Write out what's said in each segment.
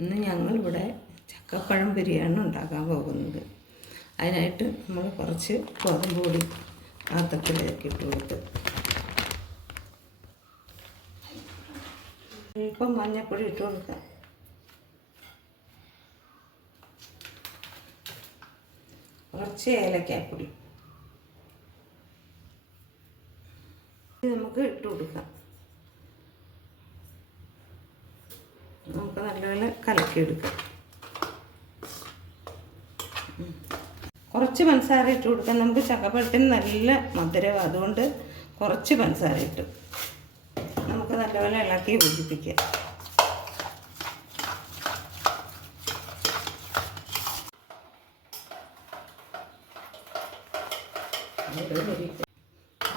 ഇന്ന് ഞങ്ങളിവിടെ ചക്കപ്പഴം ബിരിയാണി ഉണ്ടാക്കാൻ പോകുന്നത്. അതിനായിട്ട് നമ്മൾ കുറച്ച് ഗോതമ്പ് പൊടി പാത്രത്തിലേക്ക് ഇട്ട് കൊടുത്ത് ഇപ്പം മഞ്ഞൾപ്പൊടി ഇട്ട് കൊടുക്കാം. കുറച്ച് ഏലക്കാപ്പൊടി നമുക്ക് ഇട്ട് കൊടുക്കാം. നമുക്ക് നല്ലപോലെ കലക്കിയെടുക്കാം. കുറച്ച് പഞ്ചസാര ഇട്ട് കൊടുക്കാം. നമുക്ക് ചക്കപ്പഴത്തിന് നല്ല മധുരമാണ്, അതുകൊണ്ട് കുറച്ച് പഞ്ചസാര ഇട്ട് നമുക്ക് നല്ലപോലെ ഇളക്കി യോജിപ്പിക്കാം.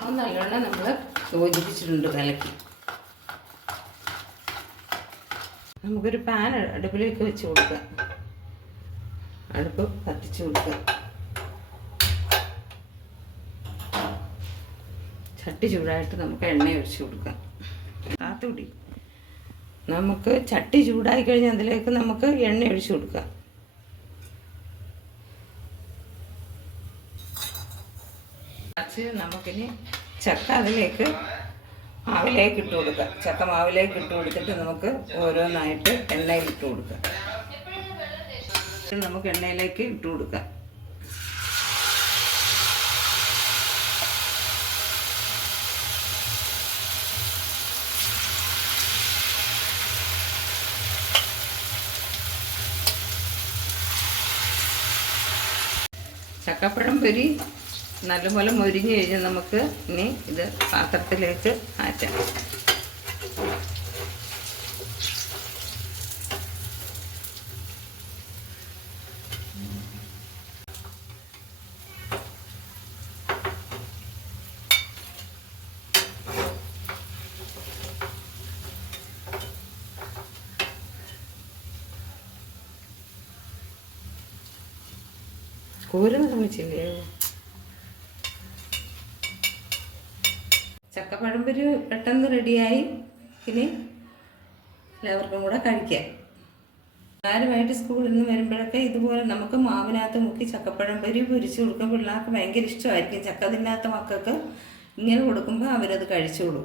അത് നല്ലോണം നമ്മൾ യോജിപ്പിച്ചിട്ടുണ്ട് കലക്കി. നമുക്കൊരു പാൻ അടുപ്പിലേക്ക് വെച്ച് കൊടുക്കാം. അടുപ്പ് കത്തിച്ച് കൊടുക്കുക. ചട്ടി ചൂടായിട്ട് നമുക്ക് എണ്ണ ഒഴിച്ച് കൊടുക്കാം. കാത്തുകൂടി നമുക്ക് ചട്ടി ചൂടായി കഴിഞ്ഞാൽ അതിലേക്ക് നമുക്ക് എണ്ണ ഒഴിച്ച് കൊടുക്കാം. നമുക്കിനി ചക്ക അതിലേക്ക് മാവിലേക്ക് ഇട്ട് കൊടുക്കാം. ചക്ക മാവിലേക്ക് ഇട്ട് കൊടുത്തിട്ട് നമുക്ക് ഓരോന്നായിട്ട് എണ്ണയിൽ ഇട്ട് കൊടുക്കാം. നമുക്ക് എണ്ണയിലേക്ക് ഇട്ട് കൊടുക്കാം. ചക്കപ്പഴം പൊരി നല്ലപോലെ മൊരിഞ്ഞ് കഴിഞ്ഞാൽ നമുക്ക് ഇനി ഇത് പാത്രത്തിലേക്ക് മാറ്റാം. കോരുന്ന ശ്രമിച്ചില്ലേ? ചക്കപ്പഴം പൊരി പെട്ടെന്ന് റെഡിയായി. ഇനി എല്ലാവർക്കും കൂടെ കഴിക്കാം. എല്ലാവരുമായിട്ട് സ്കൂളിൽ നിന്ന് വരുമ്പോഴൊക്കെ ഇതുപോലെ നമുക്ക് മാവിനകത്ത് മുക്കി ചക്കപ്പഴം പൊരി പൊരിച്ച് കൊടുക്കുമ്പോൾ പിള്ളേർക്ക് ഭയങ്കര ഇഷ്ടമായിരിക്കും. ചക്ക തിന്നാത്ത മക്കൾക്ക് ഇങ്ങനെ കൊടുക്കുമ്പോൾ അവരത് കഴിച്ചോളൂ.